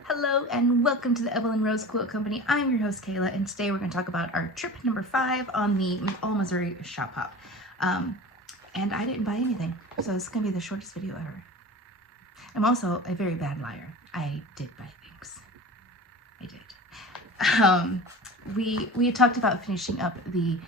Hello and welcome to the Evelyn Rose Quilt Company. I'm your host Kayla, and today we're going to talk about our trip number 5 on the All Missouri Shop Hop. And I didn't buy anything, so it's going to be the shortest video ever. I'm also a very bad liar. I did buy things. I did. We had talked about finishing up the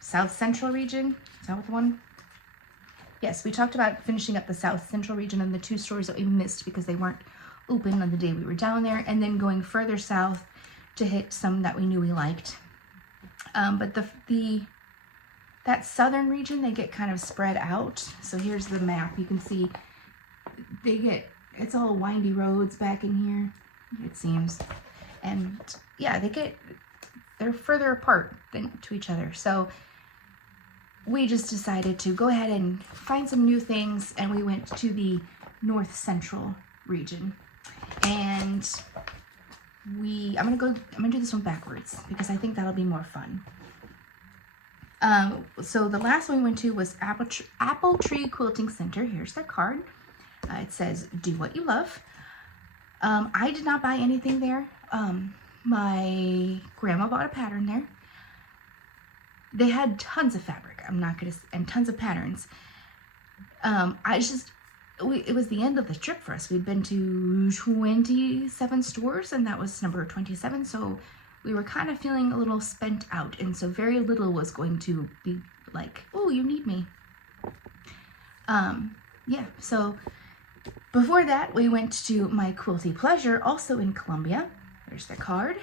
South Central region. Is that what the one? Yes, we talked about finishing up the South Central region and the 2 stores that we missed because they weren't open on the day we were down there, and then going further south to hit some that we knew we liked. But that southern region, they get kind of spread out. So here's the map. You can see it's all windy roads back in here, it seems. And yeah, they're further apart than to each other. So we just decided to go ahead and find some new things, and we went to the North Central region. And I'm gonna do this one backwards because I think that'll be more fun. So the last one we went to was Apple Tree Quilting Center. Here's their card. It says, "Do what you love." I did not buy anything there. My grandma bought a pattern there. They had tons of fabric. And tons of patterns. It was the end of the trip for us. We'd been to 27 stores, and that was number 27. So we were kind of feeling a little spent out, and so very little was going to be like, "Oh, you need me." Yeah. So before that, we went to My Quilty Pleasure, also in Columbia. There's their card,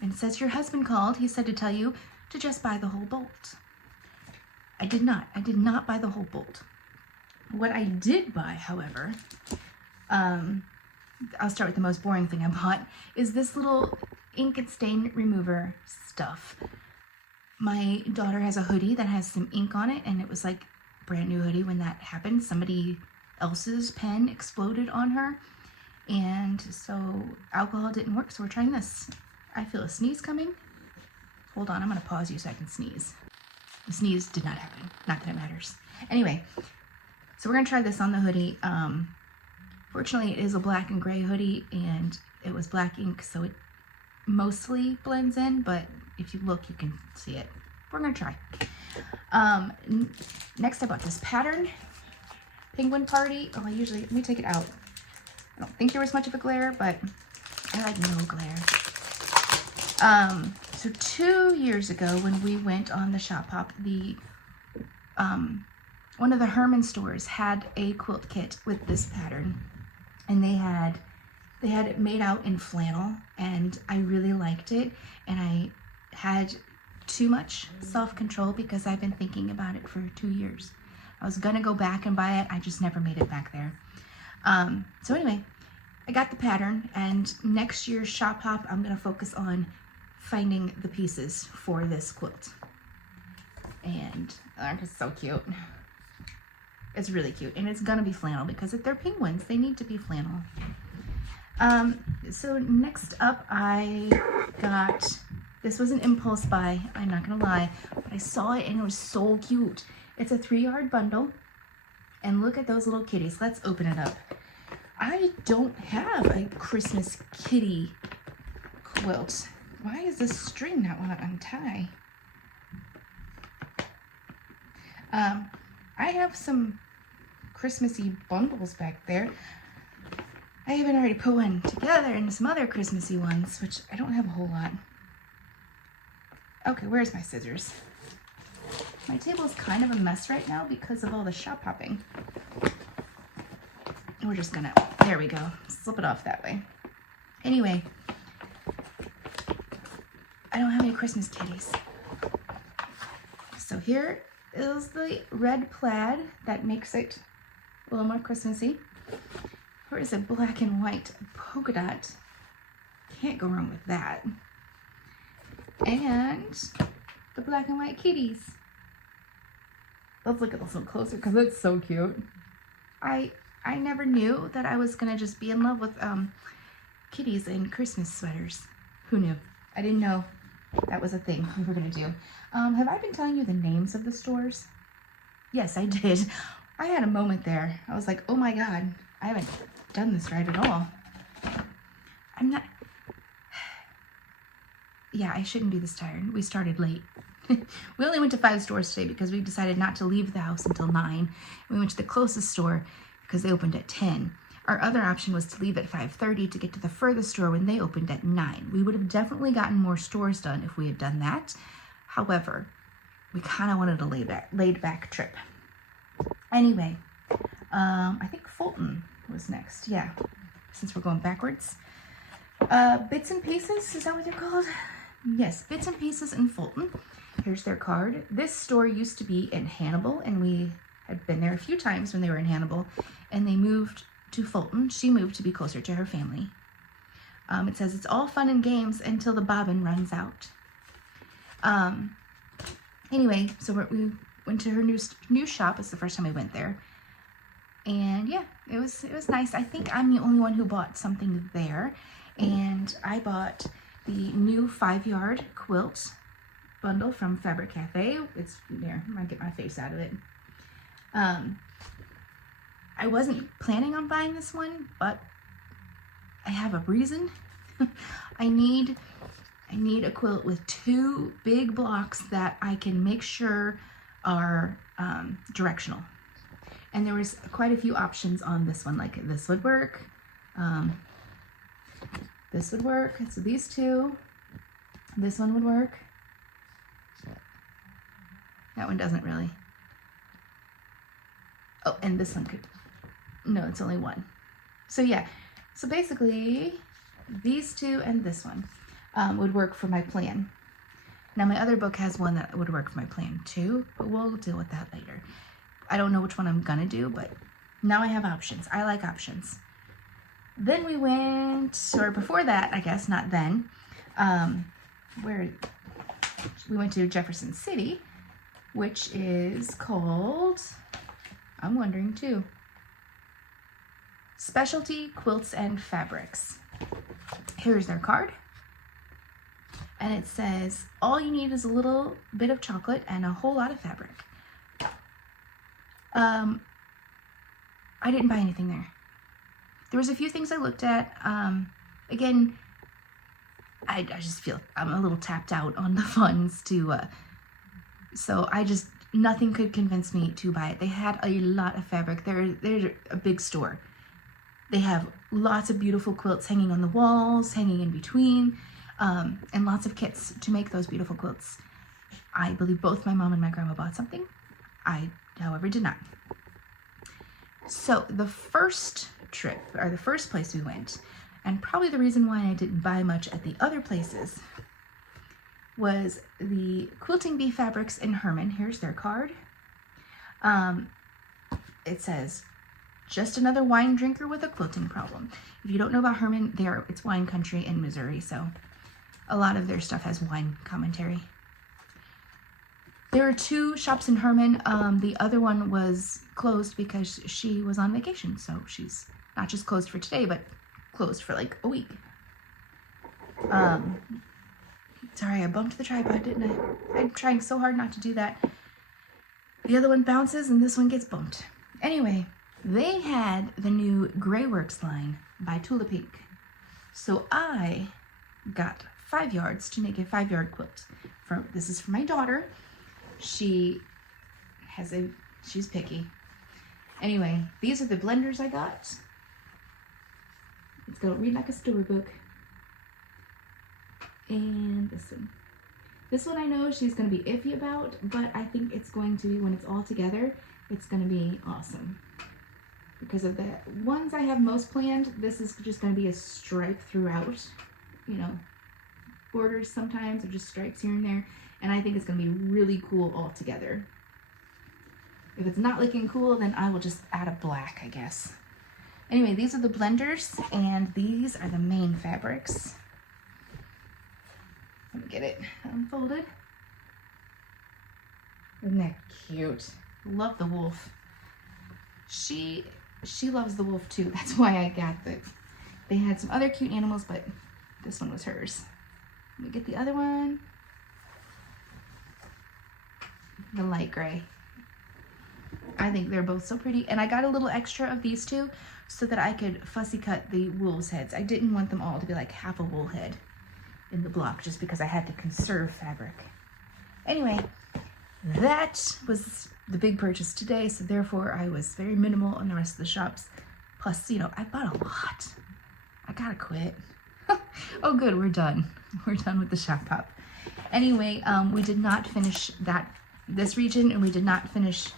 and it says, "Your husband called. He said to tell you to just buy the whole bolt." I did not. I did not buy the whole bolt. What I did buy, however, I'll start with the most boring thing I bought, is this little ink and stain remover stuff. My daughter has a hoodie that has some ink on it, and it was like a brand new hoodie when that happened. Somebody else's pen exploded on her, and so alcohol didn't work, so we're trying this. I feel a sneeze coming. Hold on, I'm going to pause you so I can sneeze. The sneeze did not happen. Not that it matters. Anyway. So we're going to try this on the hoodie. Fortunately, it is a black and gray hoodie, and it was black ink, so it mostly blends in, but if you look, you can see it. We're going to try. Next, I bought this pattern, Penguin Party. Oh, let me take it out. I don't think there was much of a glare, but I like no glare. So 2 years ago, when we went on the Shop Hop, one of the Herman stores had a quilt kit with this pattern, and they had it made out in flannel, and I really liked it, and I had too much self-control because I've been thinking about it for 2 years. I was gonna go back and buy it. I just never made it back there. So anyway, I got the pattern, and next year's Shop Hop, I'm gonna focus on finding the pieces for this quilt. And aren't it so cute? It's really cute, and it's gonna be flannel because if they're penguins, they need to be flannel. So next up, I got, this was an impulse buy, I'm not gonna lie, but I saw it and it was so cute. It's a 3-yard bundle, and look at those little kitties. Let's open it up. I don't have a Christmas kitty quilt. Why is this string not want to untie? I have some Christmassy bundles back there. I even already put one together and some other Christmassy ones, which I don't have a whole lot. Okay, where's my scissors? My table is kind of a mess right now because of all the shop hopping. We're just gonna, there we go, slip it off that way. Anyway, I don't have any Christmas kitties. So here is the red plaid that makes it a little more Christmassy. Where is it? Black and white polka dot. Can't go wrong with that. And the black and white kitties. Let's look at this one closer because it's so cute. I never knew that I was gonna just be in love with kitties in Christmas sweaters. Who knew? I didn't know that was a thing we were gonna do. Have I been telling you the names of the stores? Yes, I did. I had a moment there. I was like, oh my God, I haven't done this right at all. I'm not, yeah, I shouldn't be this tired. We started late. We only went to 5 stores today because we decided not to leave the house until 9. We went to the closest store because they opened at 10. Our other option was to leave at 5:30 to get to the furthest store when they opened at 9. We would have definitely gotten more stores done if we had done that. However, we kind of wanted a laid back trip. Anyway, I think Fulton was next. Yeah, since we're going backwards. Bits and Pieces, is that what they're called? Yes, Bits and Pieces in Fulton. Here's their card. This store used to be in Hannibal, and we had been there a few times when they were in Hannibal, and they moved to Fulton. She moved to be closer to her family. It says it's all fun and games until the bobbin runs out. Anyway, so we went to her new shop. It's the first time we went there, and yeah, it was nice. I think I'm the only one who bought something there, and I bought the new 5-yard quilt bundle from Fabric Cafe. It's there. I'm gonna get my face out of it. I wasn't planning on buying this one, but I have a reason. I need a quilt with 2 big blocks that I can make sure are directional. And there was quite a few options on this one, like this would work. This would work. So these 2. This one would work. That one doesn't really. Oh, and this one could. No, it's only 1. So yeah. So basically, these 2 and this one would work for my plan. Now my other book has one that would work for my plan too, but we'll deal with that later. I don't know which one I'm gonna do, but now I have options. I like options. Then we went, or before that, I guess, not then, we went to Jefferson City, which is called, I'm wondering too, Specialty Quilts and Fabrics. Here's their card. And it says, all you need is a little bit of chocolate and a whole lot of fabric. I didn't buy anything there. There was a few things I looked at. Again, I just feel I'm a little tapped out on the funds so nothing could convince me to buy it. They had a lot of fabric. They're a big store. They have lots of beautiful quilts hanging on the walls, hanging in between, and lots of kits to make those beautiful quilts. I believe both my mom and my grandma bought something. I, however, did not. So the first trip, or the first place we went, and probably the reason why I didn't buy much at the other places, was the Quilting Bee Fabrics in Herman. Here's their card. It says, just another wine drinker with a quilting problem. If you don't know about Herman, it's wine country in Missouri, so a lot of their stuff has wine commentary. There are 2 shops in Herman. The other one was closed because she was on vacation, so she's not just closed for today, but closed for like a week. Sorry, I bumped the tripod, didn't I? I'm trying so hard not to do that. The other one bounces and this one gets bumped. Anyway, they had the new Grayworks line by Tula Pink. So I got 5 yards to make a 5-yard quilt. This is for my daughter. She's picky. Anyway, these are the blenders I got. It's gonna read like a storybook. And this one. This one I know she's gonna be iffy about, but I think it's going to be, when it's all together, it's gonna be awesome. Because of the ones I have most planned, this is just gonna be a stripe throughout. You know, borders sometimes, or just stripes here and there. And I think it's gonna be really cool all together. If it's not looking cool, then I will just add a black, I guess. Anyway, these are the blenders, and these are the main fabrics. Let me get it unfolded. Isn't that cute? Love the wolf. She loves the wolf too. That's why I got they had some other cute animals, but this one was hers. Let me get the other one. The light gray. I think they're both so pretty. And I got a little extra of these two so that I could fussy cut the wolves' heads. I didn't want them all to be like half a wool head in the block just because I had to conserve fabric. Anyway, that was the big purchase today, so therefore I was very minimal on the rest of the shops. Plus, you know, I bought a lot. I gotta quit. Oh good, we're done. We're done with the shop hop. Anyway, we did not finish this region, and we did not finish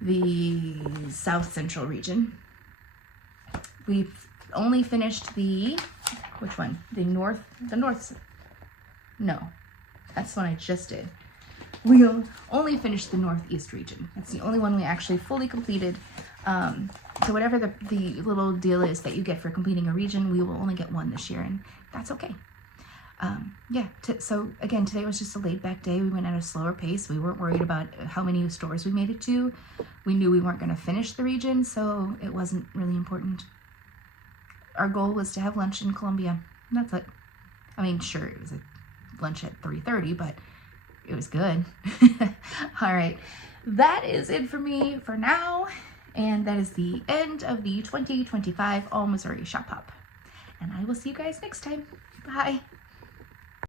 the South Central region. We've only finished which one? The north, no, that's the one I just did. We only finished the Northeast region. That's the only one we actually fully completed. So whatever the little deal is that you get for completing a region, we will only get one this year, and that's okay. Yeah, so again, today was just a laid back day. We went at a slower pace. We weren't worried about how many stores we made it to. We knew we weren't going to finish the region, so it wasn't really important. Our goal was to have lunch in Columbia. And that's it. I mean, sure, it was a lunch at 3:30, but it was good. All right, that is it for me for now. And that is the end of the 2025 All Missouri Shop Hop. And I will see you guys next time. Bye.